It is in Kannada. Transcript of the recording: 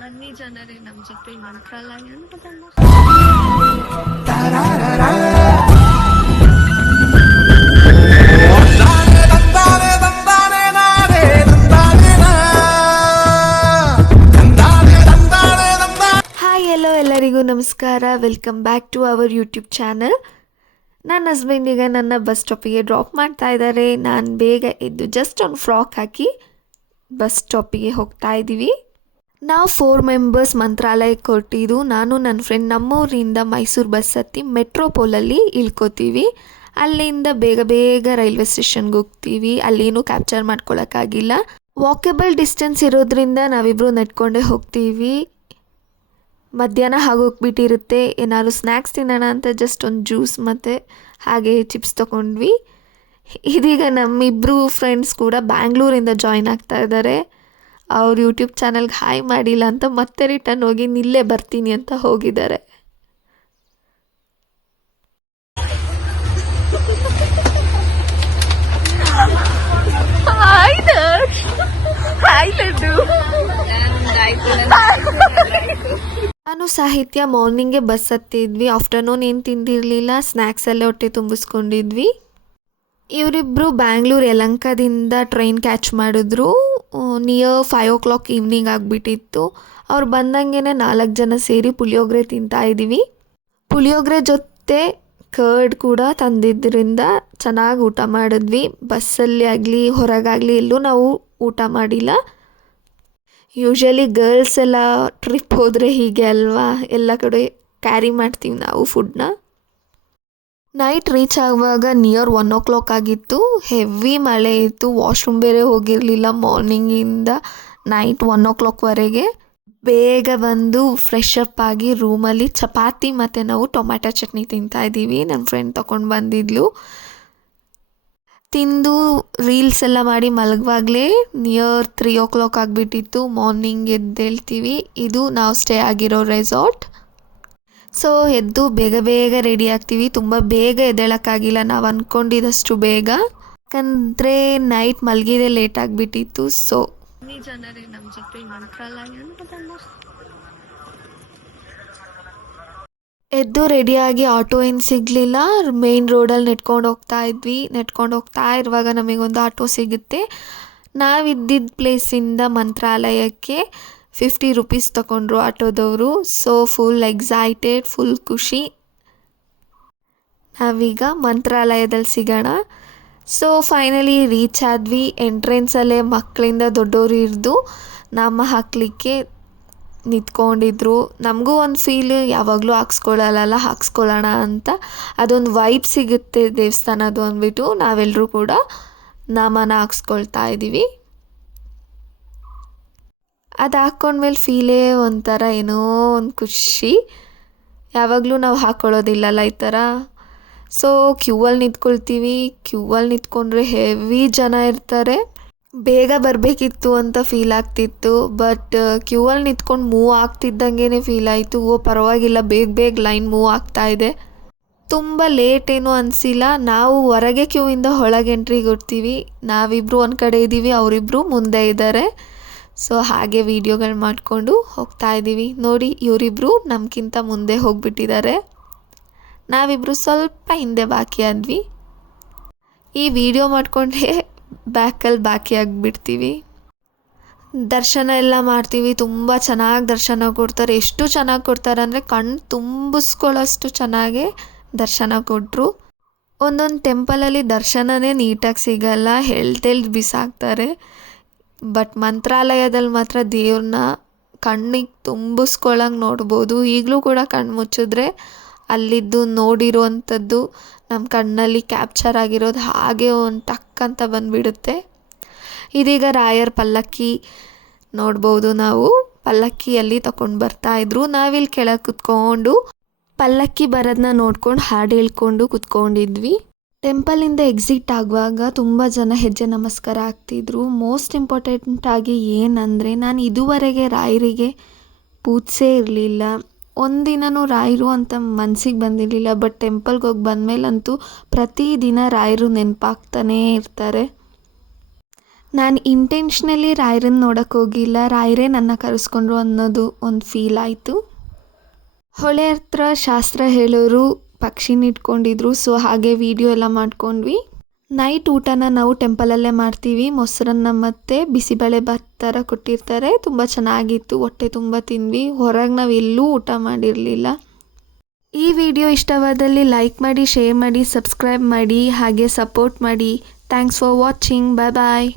ಬನ್ನಿ ಜನರೇ ನಮ್ಮ ಜೊತೆ ಮಂತ್ರಾಲಯ ಹಾಯ್ ಎಲ್ಲೋ ಎಲ್ಲರಿಗೂ ನಮಸ್ಕಾರ. Welcome back to our YouTube channel. ನನ್ನ ಹಸ್ಬೆಂಡ್ ಈಗ ನನ್ನ ಬಸ್ ಸ್ಟಾಪಿಗೆ ಡ್ರಾಪ್ ಮಾಡ್ತಾ ಇದ್ದಾರೆ. ನಾನು ಬೇಗ ಎದ್ದು ಜಸ್ಟ್ ಒಂದು ಫ್ರಾಕ್ ಹಾಕಿ ಬಸ್ ಸ್ಟಾಪಿಗೆ ಹೋಗ್ತಾ ಇದ್ದೀವಿ. ನಾವು 4 ಮೆಂಬರ್ಸ್ ಮಂತ್ರಾಲಯಕ್ಕೆ ಹೊರಟಿದ್ದು. ನಾನು ನನ್ನ ಫ್ರೆಂಡ್ ನಮ್ಮೂರಿಂದ ಮೈಸೂರು ಬಸ್ ಹತ್ತಿ ಮೆಟ್ರೋಪೋಲಲ್ಲಿ ಇಳ್ಕೋತೀವಿ. ಅಲ್ಲಿಂದ ಬೇಗ ಬೇಗ ರೈಲ್ವೆ ಸ್ಟೇಷನ್ಗೆ ಹೋಗ್ತೀವಿ. ಅಲ್ಲೇನೂ ಕ್ಯಾಪ್ಚರ್ ಮಾಡ್ಕೊಳ್ಳೋಕ್ಕಾಗಿಲ್ಲ. ವಾಕೇಬಲ್ ಡಿಸ್ಟೆನ್ಸ್ ಇರೋದ್ರಿಂದ ನಾವಿಬ್ಬರು ನಡ್ಕೊಂಡೇ ಹೋಗ್ತೀವಿ. ಮಧ್ಯಾಹ್ನ ಆಗೋಗ್ಬಿಟ್ಟಿರುತ್ತೆ. ಏನಾದ್ರು ಸ್ನ್ಯಾಕ್ಸ್ ತಿನ್ನೋಣ ಅಂತ ಜಸ್ಟ್ ಒಂದು ಜ್ಯೂಸ್ ಮತ್ತು ಹಾಗೆ ಚಿಪ್ಸ್ ತೊಗೊಂಡ್ವಿ. ಇದೀಗ ನಮ್ಮಿಬ್ಬರು ಫ್ರೆಂಡ್ಸ್ ಕೂಡ ಬ್ಯಾಂಗ್ಳೂರಿಂದ ಜಾಯ್ನ್ ಆಗ್ತಾ ಇದ್ದಾರೆ. ಅವ್ರು ಯೂಟ್ಯೂಬ್ ಚಾನಲ್ಗೆ ಹಾಯ್ ಮಾಡಿಲ್ಲ ಅಂತ ಮತ್ತೆ ರಿಟರ್ನ್ ಹೋಗಿ ನಿಲ್ಲೇ ಬರ್ತೀನಿ ಅಂತ ಹೋಗಿದ್ದಾರೆ. ನಾನು ಸಾಹಿತ್ಯ ಮಾರ್ನಿಂಗೇ ಬಸ್ ಹತ್ತಿದ್ವಿ. ಆಫ್ಟರ್ನೂನ್ ಏನು ತಿಂದಿರಲಿಲ್ಲ, ಸ್ನ್ಯಾಕ್ಸಲ್ಲೇ ಹೊಟ್ಟೆ ತುಂಬಿಸ್ಕೊಂಡಿದ್ವಿ. ಇವರಿಬ್ಬರು ಬ್ಯಾಂಗ್ಳೂರು ಯಲಹಂಕದಿಂದ ಟ್ರೈನ್ ಕ್ಯಾಚ್ ಮಾಡಿದ್ರು. ನಿಯರ್ 5 o'clock ಈವ್ನಿಂಗ್ ಆಗಿಬಿಟ್ಟಿತ್ತು. ಅವ್ರು ಬಂದಂಗೆ 4 ಜನ ಸೇರಿ ಪುಳಿಯೋಗರೆ ತಿಂತಾಯಿದ್ದೀವಿ. ಪುಳಿಯೋಗರೆ ಜೊತೆ ಕರ್ಡ್ ಕೂಡ ತಂದಿದ್ದರಿಂದ ಚೆನ್ನಾಗಿ ಊಟ ಮಾಡಿದ್ವಿ. ಬಸ್ಸಲ್ಲಿ ಆಗಲಿ ಹೊರಗಾಗಲಿ ಎಲ್ಲೂ ನಾವು ಊಟ ಮಾಡಿಲ್ಲ. ಯೂಶ್ವಲಿ ಗರ್ಲ್ಸ್ ಎಲ್ಲ ಟ್ರಿಪ್ ಹೋದರೆ ಹೀಗೆ ಅಲ್ವಾ, ಎಲ್ಲ ಕಡೆ ಕ್ಯಾರಿ ಮಾಡ್ತೀವಿ ನಾವು ಫುಡ್ನ. ನೈಟ್ ರೀಚ್ ಆಗುವಾಗ ನಿಯರ್ 1 o'clock ಆಗಿತ್ತು. ಹೆವಿ ಮಳೆ ಇತ್ತು. ವಾಶ್ರೂಮ್ ಬೇರೆ ಹೋಗಿರಲಿಲ್ಲ ಮಾರ್ನಿಂಗಿಂದ ನೈಟ್ 1 o'clockವರೆಗೆ. ಬೇಗ ಬಂದು ಫ್ರೆಶ್ ಅಪ್ ಆಗಿ ರೂಮಲ್ಲಿ ಚಪಾತಿ ಮತ್ತು ನಾವು ಟೊಮ್ಯಾಟೊ ಚಟ್ನಿ ತಿಂತಾಯಿದ್ದೀವಿ. ನನ್ನ ಫ್ರೆಂಡ್ ತೊಗೊಂಡು ಬಂದಿದ್ಲು. ತಿಂದು ರೀಲ್ಸ್ ಎಲ್ಲ ಮಾಡಿ ಮಲಗುವಾಗಲೇ ನಿಯರ್ 3 o'clock ಆಗಿಬಿಟ್ಟಿತ್ತು. ಮಾರ್ನಿಂಗ್ ಎದ್ದೇಳ್ತೀವಿ. ಇದು ನಾವು ಸ್ಟೇ ಆಗಿರೋ ರೆಸಾರ್ಟ್. ಸೊ ಎದ್ದು ಬೇಗ ಬೇಗ ರೆಡಿ ಆಗ್ತೀವಿ. ತುಂಬ ಬೇಗ ಎದ್ದೇಳೋಕ್ಕಾಗಿಲ್ಲ ನಾವು ಅಂದ್ಕೊಂಡಿದ್ದಷ್ಟು ಬೇಗ, ಯಾಕಂದರೆ ನೈಟ್ ಮಲಗಿದೇ ಲೇಟ್ ಆಗಿಬಿಟ್ಟಿತ್ತು. ಸೊ ಜನರೇ ನಮ್ಮ ಜೊತೆ ಮಂತ್ರಾಲಯ ಎದ್ದು ರೆಡಿಯಾಗಿ ಆಟೋ ಏನು ಸಿಗಲಿಲ್ಲ. ಮೇನ್ ರೋಡಲ್ಲಿ ನೆಟ್ಕೊಂಡು ಹೋಗ್ತಾ ಇರುವಾಗ ನಮಗೊಂದು ಆಟೋ ಸಿಗುತ್ತೆ. ನಾವಿದ್ದಿದ್ದ ಪ್ಲೇಸಿಂದ ಮಂತ್ರಾಲಯಕ್ಕೆ 50 rupees ತಗೊಂಡ್ರು ಆಟೋದವರು. ಸೊ ಫುಲ್ ಎಕ್ಸೈಟೆಡ್, ಫುಲ್ ಖುಷಿ. ನಾವೀಗ ಮಂತ್ರಾಲಯದಲ್ಲಿ ಸಿಗೋಣ. ಸೊ ಫೈನಲಿ ರೀಚ್ ಆದ್ವಿ. ಎಂಟ್ರೆನ್ಸಲ್ಲೇ ಮಕ್ಕಳಿಂದ ದೊಡ್ಡವರು ಇರಿದು ನಾಮ ಹಾಕಲಿಕ್ಕೆ ನಿಂತ್ಕೊಂಡಿದ್ರು. ನಮಗೂ ಒಂದು ಫೀಲ್, ಯಾವಾಗಲೂ ಹಾಕ್ಸ್ಕೊಳ್ಳೋಣ ಅಂತ. ಅದೊಂದು ವೈಬ್ ಸಿಗುತ್ತೆ ದೇವಸ್ಥಾನದ್ದು ಅಂದ್ಬಿಟ್ಟು ನಾವೆಲ್ಲರೂ ಕೂಡ ನಾಮನ ಹಾಕ್ಸ್ಕೊಳ್ತಾ ಇದ್ದೀವಿ. ಅದು ಹಾಕ್ಕೊಂಡ್ಮೇಲೆ ಫೀಲೇ ಒಂಥರ ಏನೋ ಒಂದು ಖುಷಿ. ಯಾವಾಗಲೂ ನಾವು ಹಾಕ್ಕೊಳ್ಳೋದಿಲ್ಲಲ್ಲ ಈ ಥರ. ಸೊ ಕ್ಯೂವಲ್ಲಿ ನಿಂತ್ಕೊಂಡ್ರೆ ಹೆವಿ ಜನ ಇರ್ತಾರೆ. ಬೇಗ ಬರಬೇಕಿತ್ತು ಅಂತ ಫೀಲ್ ಆಗ್ತಿತ್ತು. ಬಟ್ ಕ್ಯೂವಲ್ಲಿ ನಿಂತ್ಕೊಂಡು ಮೂವ್ ಆಗ್ತಿದ್ದಂಗೆ ಫೀಲ್ ಆಯಿತು, ಪರವಾಗಿಲ್ಲ ಬೇಗ ಲೈನ್ ಮೂವ್ ಆಗ್ತಾ ಇದೆ. ತುಂಬ ಲೇಟ್ ಏನೂ ಅನಿಸಿಲ್ಲ. ನಾವು ಹೊರಗೆ ಕ್ಯೂವಿಂದ ಒಳಗೆ ಎಂಟ್ರಿ ಕೊಡ್ತೀವಿ. ನಾವಿಬ್ಬರು ಒಂದು ಕಡೆ ಇದ್ದೀವಿ, ಅವರಿಬ್ಬರು ಮುಂದೆ ಇದ್ದಾರೆ. ಸೊ ಹಾಗೆ ವೀಡಿಯೋಗಳು ಮಾಡಿಕೊಂಡು ಹೋಗ್ತಾ ಇದ್ದೀವಿ. ನೋಡಿ, ಇವರಿಬ್ಬರು ನಮಗಿಂತ ಮುಂದೆ ಹೋಗಿಬಿಟ್ಟಿದ್ದಾರೆ. ನಾವಿಬ್ಬರು ಸ್ವಲ್ಪ ಹಿಂದೆ ಬಾಕಿ ಆದ್ವಿ. ಈ ವಿಡಿಯೋ ಮಾಡಿಕೊಂಡ್ರೆ ಬ್ಯಾಕಲ್ಲಿ ಬಾಕಿ ಆಗಿಬಿಡ್ತೀವಿ. ದರ್ಶನ ಎಲ್ಲ ಮಾಡ್ತೀವಿ. ತುಂಬ ಚೆನ್ನಾಗಿ ದರ್ಶನ ಕೊಡ್ತಾರೆ. ಎಷ್ಟು ಚೆನ್ನಾಗಿ ಕೊಡ್ತಾರೆ ಅಂದರೆ ಕಣ್ಣು ತುಂಬಿಸ್ಕೊಳ್ಳೋಷ್ಟು ಚೆನ್ನಾಗೇ ದರ್ಶನ ಕೊಟ್ಟರು. ಒಂದೊಂದು ಟೆಂಪಲಲ್ಲಿ ದರ್ಶನನೇ ನೀಟಾಗಿ ಸಿಗಲ್ಲ, ಎಳ್ದೆಳ್ದು ಬಿಸಾಕ್ತಾರೆ. ಬಟ್ ಮಂತ್ರಾಲಯದಲ್ಲಿ ಮಾತ್ರ ದೇವ್ರನ್ನ ಕಣ್ಣಿಗೆ ತುಂಬಿಸ್ಕೊಳ್ಳಂಗೆ ನೋಡ್ಬೋದು. ಈಗಲೂ ಕೂಡ ಕಣ್ಣು ಮುಚ್ಚಿದ್ರೆ ಅಲ್ಲಿದ್ದು ನೋಡಿರುವಂಥದ್ದು ನಮ್ಮ ಕಣ್ಣಲ್ಲಿ ಕ್ಯಾಪ್ಚರ್ ಆಗಿರೋದು ಹಾಗೆ ಒಂದು ಟಕ್ ಅಂತ ಬಂದುಬಿಡುತ್ತೆ. ಇದೀಗ ರಾಯರ್ ಪಲ್ಲಕ್ಕಿ ನೋಡ್ಬೋದು. ನಾವು ಪಲ್ಲಕ್ಕಿಯಲ್ಲಿ ತಗೊಂಡು ಬರ್ತಾಯಿದ್ರು. ನಾವಿಲ್ಲಿ ಕೆಳಗೆ ಕುತ್ಕೊಂಡು ಪಲ್ಲಕ್ಕಿ ಬರೋದನ್ನ ನೋಡ್ಕೊಂಡು ಹಾಡು ಹೇಳ್ಕೊಂಡು ಕುತ್ಕೊಂಡಿದ್ವಿ. ಟೆಂಪಲಿಂದ ಎಕ್ಸಿಟ್ ಆಗುವಾಗ ತುಂಬ ಜನ ಹೆಜ್ಜೆ ನಮಸ್ಕಾರ ಆಗ್ತಿದ್ರು. ಮೋಸ್ಟ್ ಇಂಪಾರ್ಟೆಂಟಾಗಿ ಏನಂದರೆ, ನಾನು ಇದುವರೆಗೆ ರಾಯರಿಗೆ ಪೂಜಿಸೇ ಇರಲಿಲ್ಲ. ಒಂದಿನೂ ರಾಯರು ಅಂತ ಮನಸ್ಸಿಗೆ ಬಂದಿರಲಿಲ್ಲ. ಬಟ್ ಟೆಂಪಲ್ಗೆ ಹೋಗಿ ಬಂದಮೇಲಂತೂ ಪ್ರತಿದಿನ ರಾಯರು ನೆನಪಾಗ್ತಾನೇ ಇರ್ತಾರೆ. ನಾನು ಇಂಟೆನ್ಷ್ನಲಿ ರಾಯರನ್ನ ನೋಡೋಕ್ಕೆ ಹೋಗಿಲ್ಲ, ರಾಯರೇ ನನ್ನ ಕರೆಸ್ಕೊಂಡ್ರು ಅನ್ನೋದು ಒಂದು ಫೀಲ್ ಆಯಿತು. ಹೊಳೆ ಹತ್ರ ಶಾಸ್ತ್ರ ಹೇಳೋರು ಪಕ್ಷಿನ ಇಟ್ಕೊಂಡಿದ್ರು, ಸೊ ಹಾಗೆ ವಿಡಿಯೋ ಎಲ್ಲ ಮಾಡ್ಕೊಂಡ್ವಿ. ನೈಟ್ ಊಟನ ನಾವು ಟೆಂಪಲಲ್ಲೇ ಮಾಡ್ತೀವಿ. ಮೊಸರನ್ನ ಮತ್ತು ಬಿಸಿಬೇಳೆಭಾತ್ ಥರ ಕೊಟ್ಟಿರ್ತಾರೆ, ತುಂಬ ಚೆನ್ನಾಗಿತ್ತು, ಹೊಟ್ಟೆ ತುಂಬ ತಿಂದ್ವಿ. ಹೊರಗೆ ನಾವು ಎಲ್ಲೂ ಊಟ ಮಾಡಿರಲಿಲ್ಲ. ಈ ವಿಡಿಯೋ ಇಷ್ಟವಾದಲ್ಲಿ ಲೈಕ್ ಮಾಡಿ, ಶೇರ್ ಮಾಡಿ, ಸಬ್ಸ್ಕ್ರೈಬ್ ಮಾಡಿ, ಹಾಗೆ ಸಪೋರ್ಟ್ ಮಾಡಿ. Thanks for watching. Bye bye.